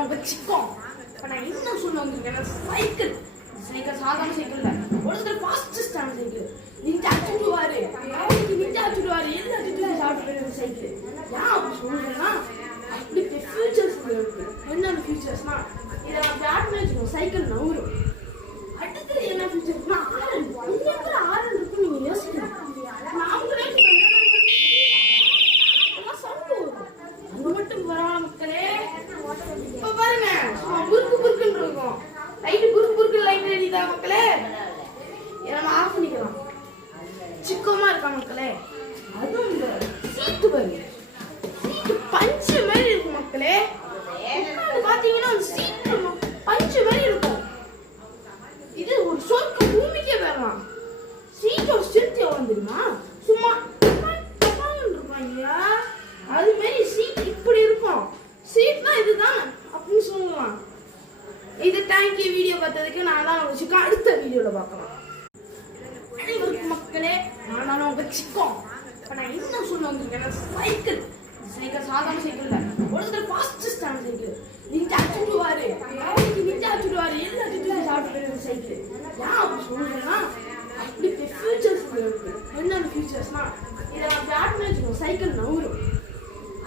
நான் உங்க சிக்கம். இப்போ நான் என்ன சொல்ல வந்திருக்கேன்னா சைக்கிள். சைக்கிள் சாதாரண சைக்கிள் இல்லை, ஒருத்தர் ஃபாஸ்டஸ்டான சைக்கிள். நிஞ்சா சுடுவாரு, நிஞ்சா சுடுவாரு, எல்லாத்தையும் சாப்பிட்டு போயிருந்த சைக்கிள். ஏன் அப்படி சொல்றேன்னா அப்படி ஃபியூச்சர்ஸ் இருக்கு. என்னென்ன ஃபியூச்சர்ஸ்னா இதை நான் பேட்னு வச்சுக்கோங்க, சைக்கிள் நவுரும். அடுத்தது என்ன ஃபியூச்சர்ஸ்னா ஆரன். இங்கே ஆரன் இருக்கு, நீங்க யோசிக்கணும். அவங்களே அங்க மட்டும் பரவாயில்ல மக்களே. இப்ப பாருங்க புருக்கு புருக்குன்னு இருக்கும், லைட்டு புருக்கு புருக்கு லைட் எரியுதா மக்களே. நம்ம ஆஃப் பண்ணிக்கலாம். சிக்கமா இருக்கா மக்களே. அதுவும் இந்த சீட்டு பாருங்க, சீட்டு பஞ்சு மாதிரி இருக்கும் மக்களே. பாத்தீங்கன்னா சீட்டு பஞ்சு மாதிரி இருக்கும். இது ஒரு சொர்க்க பூமிக்கே வரலாம். சீட்டோட ஸ்ட்ரென்த் எவ்வளவு தெரியுமா? சும்மா இருப்பாங்க. அது மாதிரி சீட் இப்படி இருக்கும். சீட்னா இதுதான் அப்படின்னு சொல்லலாம். இது தேங்க்யூ வீடியோ பார்த்ததுக்கு. நான் தான் வச்சுக்கோம், அடுத்த வீடியோல பார்க்கலாம். அனைவருக்கும் மக்களே, நான் உங்க சிக்கம். இப்போ நான் என்ன சொல்ல வந்திருக்கேன்னா சைக்கிள். சைக்கிள் சாதாரண சைக்கிள் இல்லை, ஒருத்தர் ஃபாஸ்டஸ்டான சைக்கிள். நிஞ்சா சுடுவாரு, நிஞ்சா சுடுவாரு, எல்லாத்தையும் சாப்பிட்டு போயிருந்த சைக்கிள். ஏன் அப்படி சொல்றேன்னா அப்படி ஃபியூச்சர்ஸ் இருக்கு. என்னென்ன ஃபியூச்சர்ஸ்னா இதை நான் பேட்னு வச்சுக்கோங்க, சைக்கிள் நவுரும்.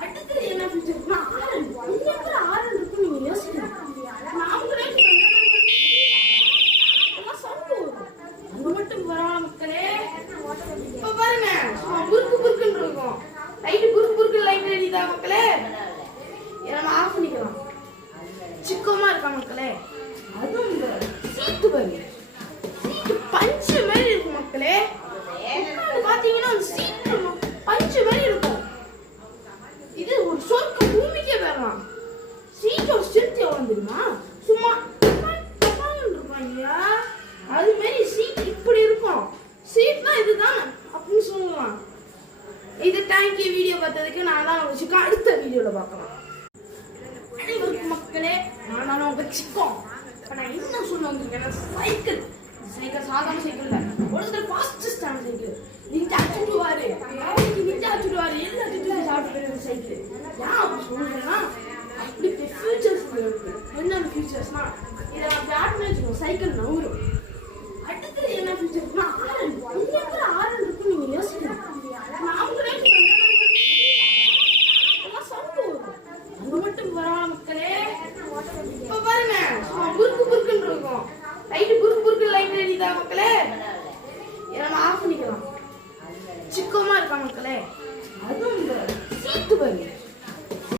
அடுத்தது என்ன ஃபியூச்சர்ஸ்னா ஆரன். இங்கே ஆரன் இருக்கு, நீங்க யோசிக்கணும். அவங்களே சவுண்டு வரும், அங்க மட்டும் பரவாயில்ல மக்களே. இப்ப பாருங்க புருக்கு புருக்குன்னு இருக்கும், லைட்டு புருக்கு புருக்கு லைட் எரியுதா மக்களே. நம்ம ஆஃப் பண்ணிக்கலாம். சிக்கமா இருக்கா மக்களே. அதுவும் இந்த சீட்டு பாருங்க, சீட்டு பஞ்சு மாதிரி இருக்கும் மக்களே. பாத்தீங்கன்னா சீட்டு பஞ்சு மாதிரி இருக்கும். இது ஒரு சொர்க்க பூமிக்கே வரலாம். சீட்டோட ஸ்ட்ரென்த் எவ்வளவு தெரியுமா? சும்மா இருப்பாங்க. அது மாதிரி சீட் இப்படி இருக்கும். சீட்னா இதுதான் அப்படின்னு சொல்லலாம். இது தேங்க்யூ வீடியோ பார்த்ததுக்கு. நான் தான் வச்சுக்கோம், அடுத்த வீடியோல பார்க்கலாம். அனைவருக்கும் மக்களே, நான் உங்க சிக்கம். இப்போ நான் என்ன சொல்ல வந்திருக்கேன்னா சைக்கிள். சைக்கிள் சாதாரண சைக்கிள் இல்லை, ஒருத்தர் ஃபாஸ்டஸ்டான சைக்கிள். நிஞ்சா சுடுவாரு, நிஞ்சா சுடுவாரு, எல்லாத்தையும் சாப்பிட்டு போயிருந்த சைக்கிள். ஏன் அப்படி சொல்றேன்னா அப்படி ஃபியூச்சர்ஸ் இருக்கு. என்னென்ன ஃபியூச்சர்ஸ்னா இதை நான் பேட்னு வச்சுக்கோங்க, சைக்கிள் நவுரும்.